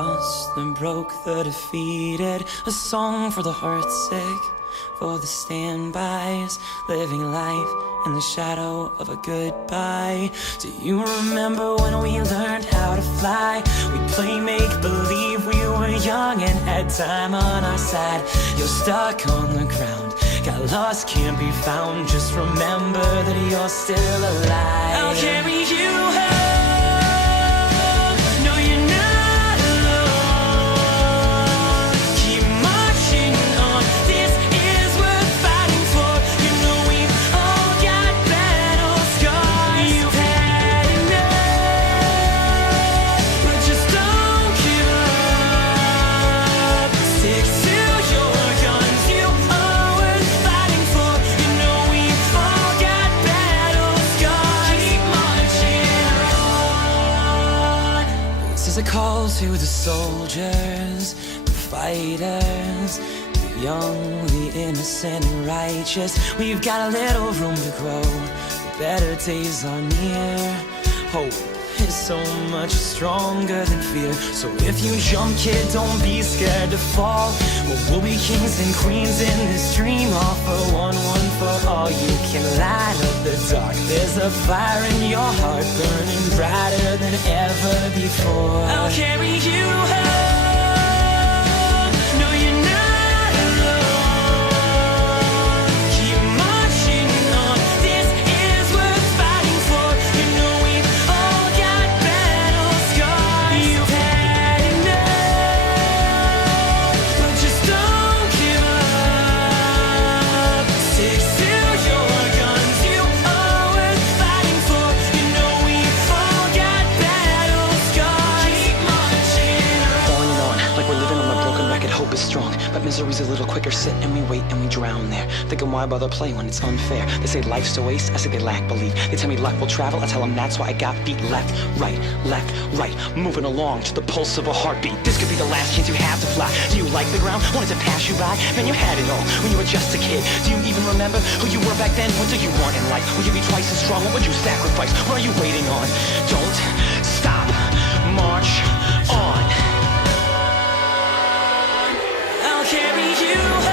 lost and broke the defeated, a song for the heartsick, for the standbys, living life in the shadow of a goodbye. Do you remember when we learned how to fly? We'd play make-believe, we were young and had time on our side. You're stuck on the ground, got lost, can't be found. Just remember that you're still alive. I'll carry you home. No, you're not alone. Keep marching on. This is worth fighting for. You know we've all got battle scars. You've had enough, but just don't give up. Stick to your guns. You are worth fighting for. You know we've all got battle scars. Keep marching on. This is a call to the soldiers, the fighters, the young, the innocent and righteous. We've got a little room to grow. The better days are near. Hope is so much stronger than fear. So if you jump, kid, don't be scared to fall. We'll be kings and queens in this dream. All for one for all. You can light up the dark. There's a fire in your heart burning brighter than ever before. I'll carry you home. No, you're not alone. Keep marching on. This is worth fighting for. You know we've all got battle scars. You've had enough, but just don't give up. Stick to your guns. You are worth fighting for. You know we've all got battle scars. Keep marching On and on, like we're living on a broken record. Hope is strong, but misery's a little quicker. Sit and we wait and we drown there, thinking why bother play when it's unfair. They say life's a waste, I say they lack belief. They tell me luck will travel, I tell them that's why I got feet left, right, moving along to the pulse of a heartbeat. This could be the last chance you have to fly. Do you like the ground? Wanted to pass you by? Man, you had it all when you were just a kid. Do you even remember who you were back then? What do you want in life? Will you be twice as strong? What would you sacrifice? What are you waiting on? Don't stop, march on. I'll carry you home.